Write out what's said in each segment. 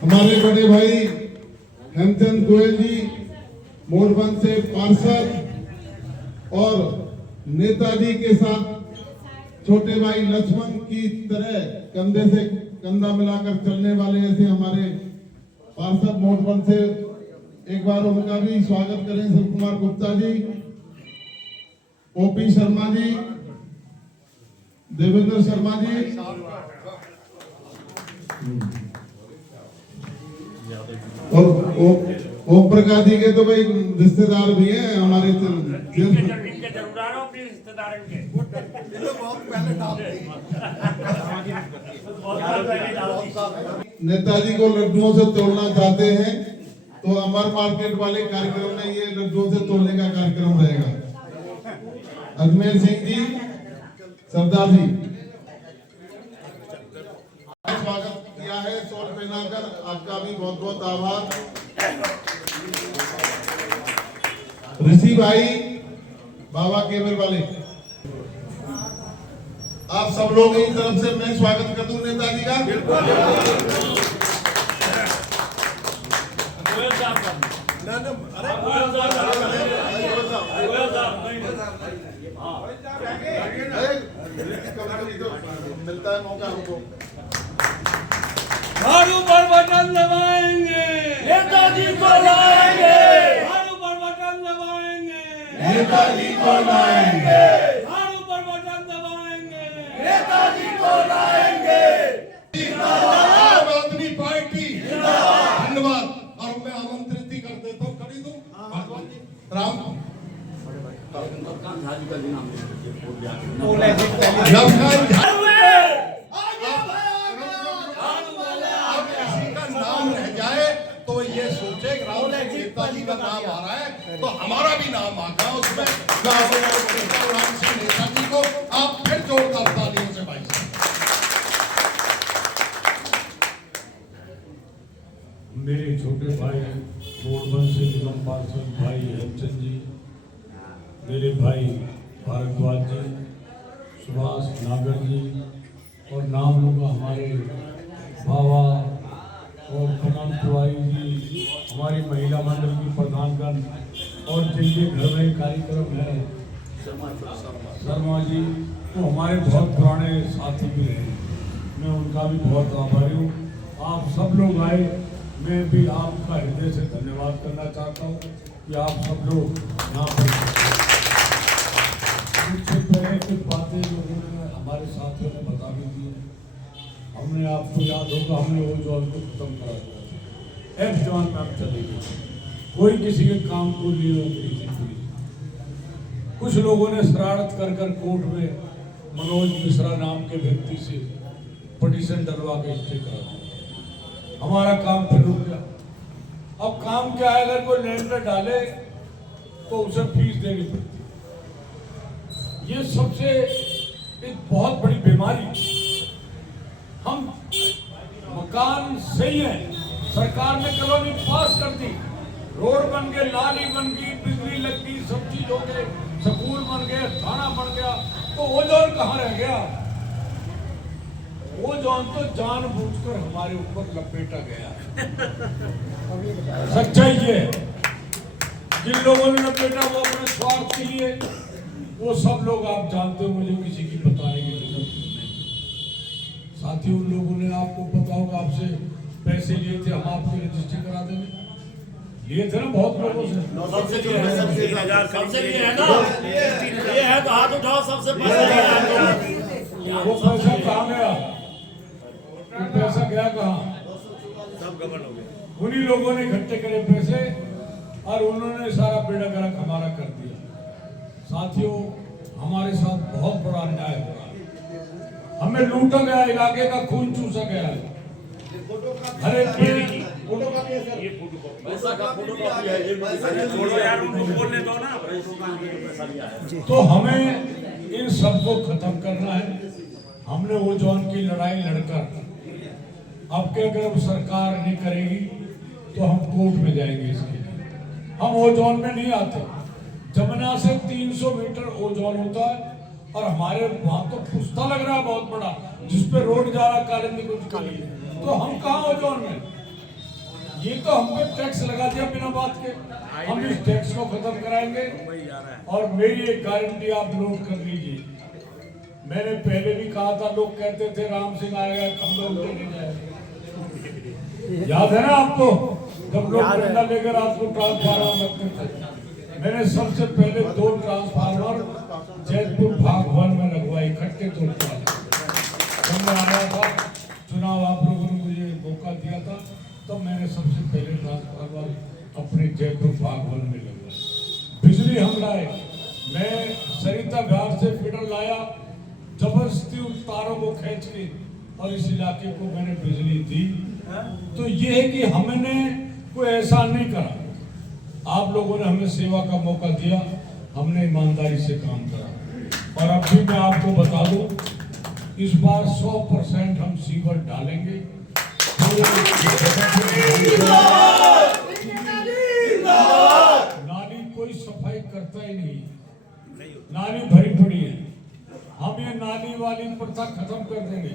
हमारे बड़े भाई हेमचंद गोयल जी मोरबन से पार्षद और नेताजी के साथ छोटे भाई लक्ष्मण की तरह कंधे से कंधा मिलाकर चलने वाले ऐसे हमारे पार्षद मोरबन से एक बार उनका भी स्वागत करें। शिव कुमार गुप्ता जी, ओपी शर्मा जी, देवेंद्र शर्मा जी, और ओम प्रकाश जी के तो भाई रिश्तेदार भी हैं हमारे नेताजी को लड्डुओं से तोड़ना चाहते हैं तो अमर मार्केट वाले कार्यक्रम में ये लड्डुओं से तोड़ने का कार्यक्रम रहेगा। अजमेर सिंह जी, सरदार जी स्वागत किया है शॉल पहनाकर, आपका भी बहुत बहुत आभार। ऋषि भाई बाबा केवल वाले, आप सब लोग एक तरफ से मैं स्वागत कर दूं नेताजी का। मिलता है मौका हमको। झाड़ू पर बटन दबाएंगे, नेताजी को लाएंगे। झाड़ू पर बटन दबाएंगे, नेताजी को लाएंगे। झाड़ू पर बटन दबाएंगे, नेताजी को लाएंगे। जिंदाबाद आदमी पार्टी जिंदाबाद। धन्यवाद। और मैं आमंत्रित ही कर देता हूँ, खड़ी दूं राम तो ये सोचे राहुल नेताजी का नाम आ रहा है तो हमारा भी नाम आ गया उसमें। राम सिंह नेताजी को आप फिर जोरदार तालियों से भाई। मेरे छोटे भाई मोरबन से निगम पार्षद भाई हेमचंद जी, मेरे भाई भारद्वाज जी, सुभाष नागर जी और नाम लूँगा हमारे बाबा और कमल तिवारी जी, हमारी महिला मंडल की प्रधानगण और जिनके घर में कार्यक्रम है शर्मा जी, तो हमारे बहुत पुराने साथी भी रहे, मैं उनका भी बहुत आभारी हूँ। आप सब लोग आए, मैं भी आपका हृदय से धन्यवाद करना चाहता हूँ कि आप सब लोग यहाँ पर मुझसे पहले कुछ बातें लोगों ने हमारे साथियों ने बता भी दी। हमने, आपको याद होगा, हमने वो जॉन को खत्म करा दिया, एफ जॉन में आप चले गए, कोई किसी के काम को लिए नौकरी की पूरी। कुछ लोगों ने शरारत कर कर कोर्ट में मनोज मिश्रा नाम के व्यक्ति से पिटीशन डलवा के स्टे करा दिया। हमारा काम फिर रुक गया। अब काम क्या है, अगर कोई लेंडर डाले तो उसे फीस देनी पड़ती। ये सबसे एक बहुत बड़ी बीमारी। हम मकान सही है, सरकार ने कॉलोनी पास कर दी, रोड बन गए, नाली बन गई, बिजली लग गई, सब चीज हो गए, स्कूल बन गए, थाना बन गया, तो वो जोन कहाँ रह गया? वो जोन तो जानबूझकर हमारे ऊपर लपेटा गया। सच्चाई ये, जिन लोगों ने लपेटा वो अपने स्वार्थ के लिए, वो सब लोग आप जानते हो, मुझे किसी की बताने की जरूरत नहीं। साथियों, उन लोगों ने आपको पता होगा आपसे पैसे लिए थे, हम आपकी रजिस्ट्री करा देंगे, लिए थे ना बहुत लोगों से। सबसे लिए है ना, ये है तो हाथ उठाओ, सबसे पहले वो पैसा कहाँ गया? वो पैसा गया कहाँ? सब गबन हो गया। उन्हीं लोगों ने इकट्ठे करे पैसे और उन्होंने सारा बेड़ा गर्क हमारा कर दिया। साथियों, हमारे साथ बहुत बड़ा अन्याय हो रहा है, हमें लूटा गया, इलाके का खून चूसा गया है। अरे पैसा का फोटोकॉपी है, छोड़ो यार, उनको बोलने दो ना। तो हमें इन सबको खत्म करना है। हमने ओजोन की लड़ाई लड़कर अब के अगर सरकार नहीं करेगी तो हम कोर्ट में जाएंगे इसके लिए। हम ओजोन में नहीं आते। जमुना से 300 मीटर ओजोन होता है और हमारे वहां तो पुस्ता लग रहा है बहुत बड़ा, जिसपे रोड जा रहा कालिंदी को निकालने, तो हम कहाँ ओजोन में? ये तो हम पे टैक्स लगा दिया बिना बात के। हम इस टैक्स को खत्म कराएंगे। और मेरी एक गारंटी आप नोट कर लीजिए, मैंने पहले भी कहा था, लोग कहते थे राम सिंह आएगा हम लोग नहीं जाएंगे। याद है ना आपको, जब लोग डंडा लेकर आपको ट्रांसफार्मर रखते थे, मैंने सबसे पहले 2 ट्रांसफार्मर जयपुर भागवन में लगवाई, इकट्ठे 2 जब मैं आया था, चुनाव आप लोगों ने मुझे मौका दिया था, तब मैंने सबसे पहले ट्रांसफार्मर अपने जयपुर भागवन में लगवाई। बिजली हम लाए, मैं सरिता घाट से फीडर लाया, जबरदस्ती उन तारों को खींच के, और इस इलाके को मैंने बिजली दी। तो ये है कि हमने कोई ऐसा नहीं करा, आप लोगों ने हमें सेवा का मौका दिया, हमने ईमानदारी से काम करा। और अब भी मैं आपको बता दूं, इस बार 100% हम सीवर डालेंगे। नाली कोई सफाई करता ही नहीं, नाली भरी पड़ी है। हम ये नाली वाली प्रथा खत्म कर देंगे।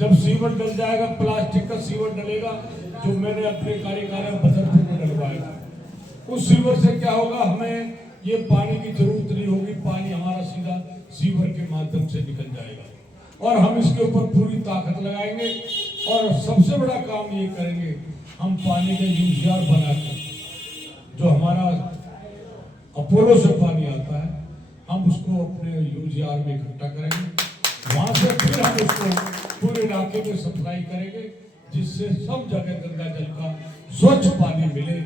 जब सीवर डल जाएगा, प्लास्टिक का सीवर डलेगा, जो मैंने अपने कार्यकाल में बदरपुर में डलवाया, उस सीवर से क्या होगा, हमें ये पानी की जरूरत नहीं होगी, पानी हमारा सीधा सीवर के माध्यम से निकल जाएगा। और हम इसके ऊपर पूरी ताकत लगाएंगे। और सबसे बड़ा काम ये करेंगे, हम पानी का यूजीआर बनाकर, जो हमारा अपोलो से पानी आता है, हम उसको अपने यूजीआर में इकट्ठा करेंगे, वहां से फिर हम उसको पूरे इलाके में सप्लाई करेंगे, जिससे सब जगह गंगा जल का स्वच्छ पानी मिले,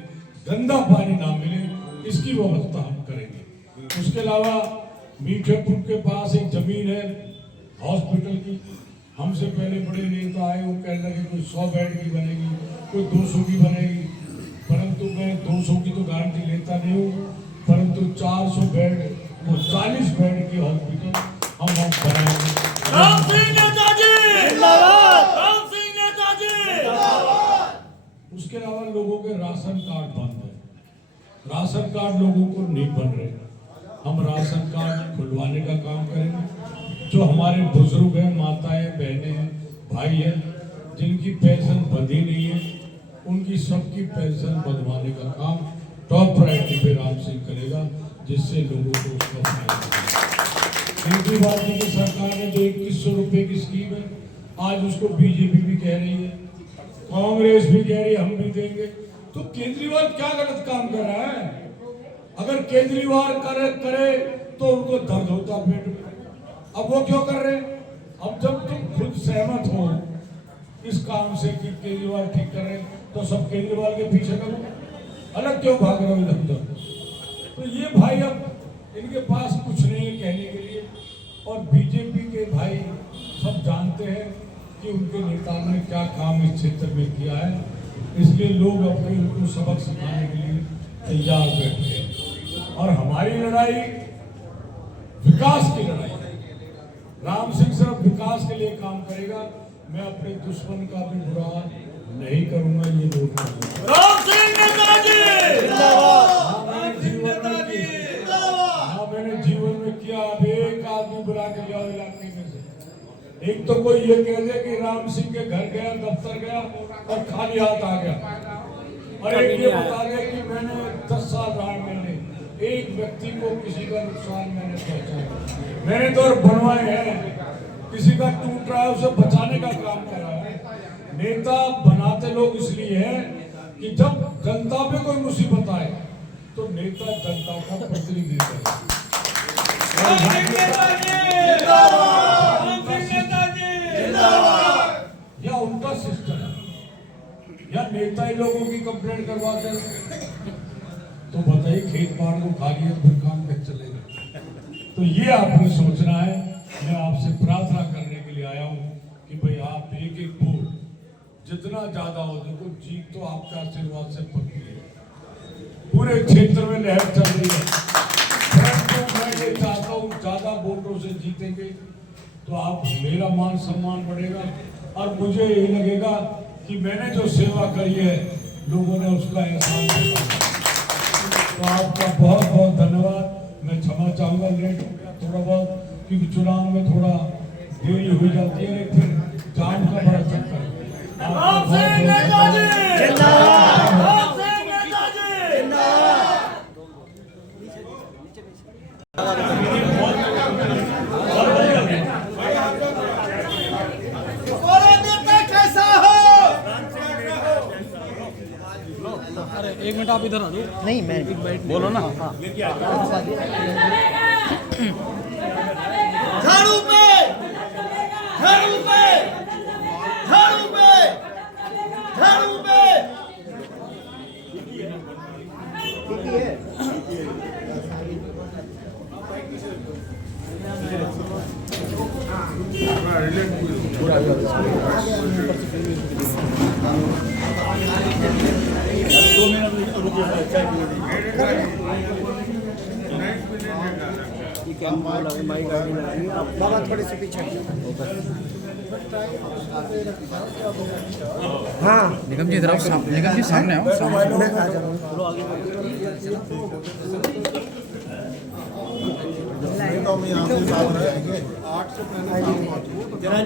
गंदा पानी ना मिले, इसकी व्यवस्था हम करेंगे। उसके अलावा मीठेपुर के पास एक जमीन है हॉस्पिटल की, हमसे पहले बड़े नेता आए, वो कहने लगे कोई 100 बेड की बनेगी, कोई 200 की बनेगी, परंतु मैं 200 की तो गारंटी लेता नहीं हूँ, परंतु 400 बेड, वो 40 बेड की हॉस्पिटल हम बनाएंगे। राम सिंह नेताजी जिंदाबाद, राम सिंह नेताजी जिंदाबाद। उसके अलावा लोगों के राशन कार्ड बंद है, राशन कार्ड लोगों को नहीं बन रहे, हम राशन कार्ड खुलवाने का काम करेंगे। जो हमारे बुजुर्ग हैं, माताएं, बहनें हैं, भाई हैं, जिनकी पेंशन बंधी नहीं है, उनकी सबकी पेंशन बंधवाने का काम टॉप प्रायोरिटी पे राम सिंह करेगा, जिससे लोगों को उसका फायदा मिलेगा। केजरीवाल जी की सरकार ने जो 2100 रुपए की स्कीम है, आज उसको बीजेपी भी कह रही है, कांग्रेस भी कह रही है हम भी देंगे। तो केजरीवाल क्या गलत काम कर रहा है? अगर केजरीवाल करे तो उनको दर्द होता पेट में, अब वो क्यों कर रहे? अब जब तुम खुद सहमत हो इस काम से कि केजरीवाल ठीक कर रहे, तो सब केजरीवाल के पीछे करो, अलग क्यों भाग रहे हो इधर उधर? तो ये भाई अब इनके पास कुछ नहीं है कहने के लिए। और बीजेपी के भाई सब जानते हैं कि उनके नेताओं ने क्या काम इस क्षेत्र में किया है, इसलिए लोग अपने उनको सबक सिखाने के लिए तैयार बैठे हैं। और हमारी लड़ाई विकास की लड़ाई, राम सिंह सिर्फ विकास के लिए काम करेगा, मैं अपने दुश्मन का भी बुरा नहीं करूंगा, ये नोट करूंगा। राम सिंह नेताजी मैंने जीवन में किया। अब एक आदमी बुला के लिया इलाके में से, एक तो कोई ये कह दे कि राम सिंह के घर गया, दफ्तर गया और खाली हाथ आ गया, और एक ये बता दे कि मैंने 10 साल रहा, मैंने एक व्यक्ति को किसी का नुकसान मैंने पहुंचाया। मैंने तो बनवाए हैं किसी का टूट रहा है उसे बचाने का काम कर रहा है। नेता बनाते लोग इसलिए हैं कि जब जनता पे कोई मुसीबत आए तो नेता जनता का प्रतिनिधित्व करे। या उनका सिस्टम है, या नेता ही लोगों की कंप्लेंट करवाते हैं तो बताइए खेत बाढ़ को खा लिया फिर काम कैसे चलेगा। तो ये आपने सोचना है। मैं आपसे प्रार्थना करने के लिए आया हूँ कि भाई आप एक एक वोट जितना ज्यादा हो, देखो जीत तो आपका आशीर्वाद से पक्की है। पूरे क्षेत्र में लहर चल रही है, परंतु मैं ये चाहता हूँ ज्यादा वोटों से जीतेंगे तो आप मेरा मान सम्मान बढ़ेगा और मुझे यही लगेगा कि मैंने जो सेवा करी है लोगों ने उसका एहसान किया। तो आपका बहुत बहुत धन्यवाद। मैं क्षमा चाहूंगा लेट हो गया थोड़ा बहुत, क्योंकि चुनाव में थोड़ा देरी हो जाती है, लेकिन जाम का बड़ा चक्कर है। एक मिनट आप इधर आ दो। नहीं मैं बोलो ना। झाड़ू पे झाड़ू पे झाड़ू पे झाड़ू पे बाबा थोड़े से पीछे। हाँ निगम जी तरफ निगम जी सामने आओ। मैं आ जाऊँ।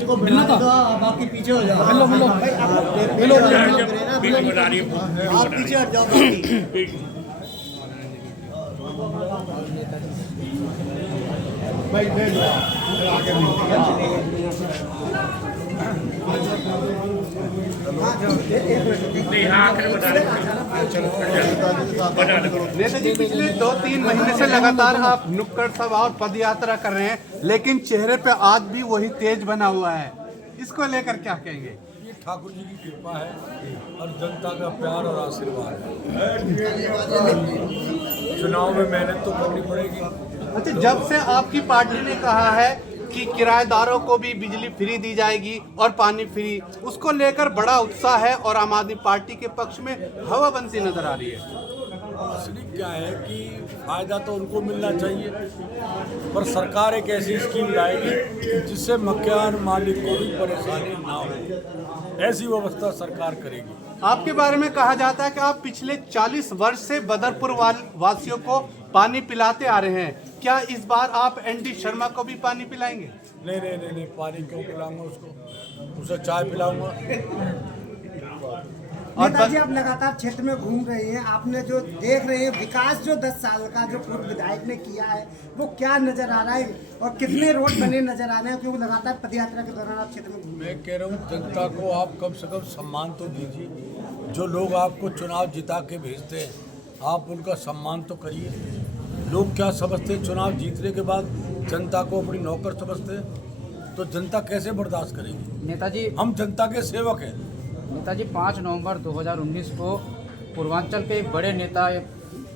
को मिलना था, बाकी पीछे हो जाओ। मिलो मिलो मिलो आप पीछे हट जाओ। नेता जी पिछले 2-3 महीने से लगातार आप नुक्कड़ सभा और पद यात्रा कर रहे हैं, लेकिन चेहरे पे आज भी वही तेज बना हुआ है। इसको लेकर क्या कहेंगे? ये ठाकुर जी की कृपा है और जनता का प्यार और आशीर्वाद है। चुनाव में मेहनत तो करनी पड़ेगी। अच्छा, जब से आपकी पार्टी ने कहा है कि किराएदारों को भी बिजली फ्री दी जाएगी और पानी फ्री, उसको लेकर बड़ा उत्साह है और आम आदमी पार्टी के पक्ष में हवा बनती नजर आ रही है। असली क्या है कि फायदा तो उनको मिलना चाहिए, पर सरकार एक ऐसी स्कीम लाएगी जिससे मकान मालिक को भी परेशानी ना हो, ऐसी व्यवस्था सरकार करेगी। आपके बारे में कहा जाता है कि आप पिछले 40 वर्ष से बदरपुर वासियों को पानी पिलाते आ रहे हैं। क्या इस बार आप एनडी शर्मा को भी पानी पिलाएंगे? नहीं, पानी क्यों पिलाऊंगा उसको, उसे चाय पिलाऊंगा। नेताजी आप लगातार क्षेत्र में घूम रहे हैं, आपने जो देख रहे हैं विकास जो 10 साल का जो पूर्व विधायक ने किया है वो क्या नजर आ रहा है और कितने रोड बने नजर आ रहे हैं, क्योंकि लगातार पदयात्रा के दौरान आप क्षेत्र में घूम रहे हैं। मैं कह रहा हूँ जनता को आप कम से कम सम्मान तो दीजिए। जो लोग आपको चुनाव जिता के भेजते हैं आप उनका सम्मान तो करिए। लोग क्या समझते हैं, चुनाव जीतने के बाद जनता को अपनी नौकर समझते हैं, तो जनता कैसे बर्दाश्त करेगी? नेताजी हम जनता के सेवक हैं। नेताजी 5 नवंबर 2019 को पूर्वांचल के एक बड़े नेता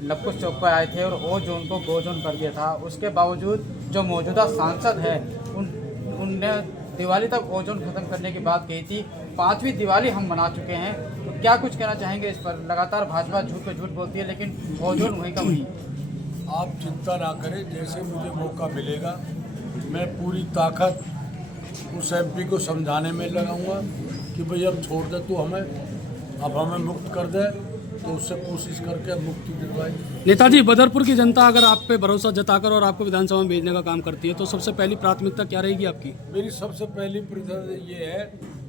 लक्कुश चौक पर आए थे और ओ जोन को गो जोन कर दिया था। उसके बावजूद जो मौजूदा सांसद है उनने दिवाली तक ओ जोन खत्म करने की बात कही थी। 5वीं दिवाली हम मना चुके हैं, तो क्या कुछ कहना चाहेंगे इस पर? लगातार भाजपा झूठ पे झूठ बोलती है लेकिन ओ जोन वहीं का वहीं। आप चिंता ना करें, जैसे मुझे मौका मिलेगा मैं पूरी ताकत उस एमपी को समझाने में लगाऊंगा कि भाई अब छोड़ दे तू हमें, अब हमें मुक्त कर दे, तो उससे कोशिश करके मुक्ति दिलवाई। नेताजी, बदरपुर की जनता अगर आप पे भरोसा जताकर और आपको विधानसभा में भेजने का काम करती है तो सबसे पहली प्राथमिकता क्या रहेगी आपकी? मेरी सबसे पहली प्राथमिकता ये है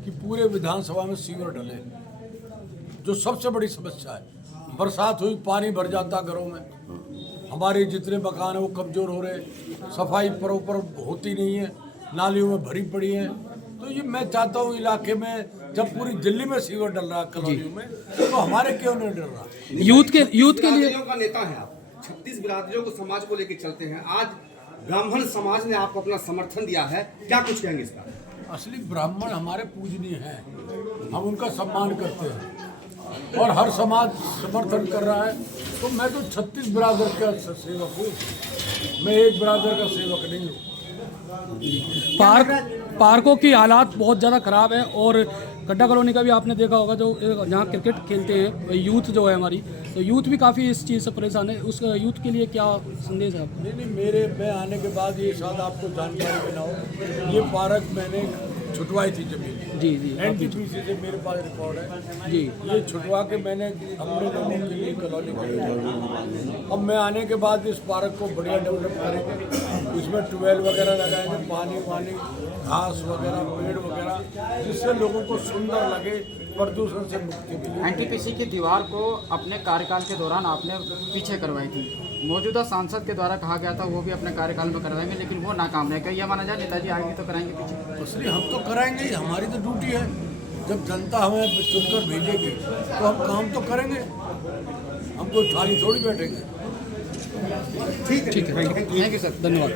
कि पूरे विधानसभा में सीवर डले, जो सबसे बड़ी समस्या है। बरसात हुई पानी भर जाता घरों में, हमारे जितने मकान हैं वो कमज़ोर हो रहे, सफाई प्रॉपर होती नहीं है, नालियों में भरी पड़ी है। तो ये मैं चाहता हूँ इलाके में जब पूरी दिल्ली में सीवर डल रहा है कॉलोनियों में, तो हमारे क्यों नहीं डल रहा? यूथ के लिए बिरादरियों का नेता है आप, 36 बिरादरियों को समाज को लेकर चलते हैं। आज ब्राह्मण समाज ने आपको अपना समर्थन दिया है, क्या कुछ कहेंगे इसका? असली ब्राह्मण हमारे पूजनीय हैं, हम उनका सम्मान करते हैं और हर समाज समर्थन कर रहा है। तो मैं तो 36 बिरादर का सेवक हूँ, मैं एक बिरादर का सेवक नहीं हूँ। पार्कों की हालात बहुत ज़्यादा ख़राब है और गड्ढा कॉलोनी का भी आपने देखा होगा, जो जहाँ क्रिकेट खेलते हैं यूथ जो है हमारी, तो यूथ भी काफ़ी इस चीज़ से परेशान है। उस यूथ के लिए क्या संदेश है आपका? नहीं, मैं आने के बाद ये शायद आपको जानकारी देना हो, ये पार्क मैंने छुटवाई थी जमीन। जी एनटीपीसी से मेरे पास रिकॉर्ड है जी। ये छुटवा के मैंने अपने लोगों के लिए कॉलोनी बनाई। अब मैं आने के बाद इस पार्क को बढ़िया डेवलप करेंगे, इसमें ट्यूबवेल वगैरह लगाएंगे, पानी वानी घास वगैरह पेड़ वगैरह, जिससे लोगों को सुंदर लगे, प्रदूषण से मुक्ति मिले। एनटीपीसी की दीवार को अपने कार्यकाल के दौरान आपने पीछे करवाई थी, मौजूदा सांसद के द्वारा कहा गया था वो भी अपने कार्यकाल में करवाएंगे, लेकिन वो नाकाम रहे। क्या यह माना जाए नेताजी आगे तो कराएंगे पीछे? इसलिए हम तो कराएंगे ही, हमारी तो ड्यूटी है। जब जनता हमें चुनकर भेजेगी तो हम काम तो करेंगे, हम कोई खाली थोड़ी बैठेंगे। ठीक है, थैंक यू सर, धन्यवाद।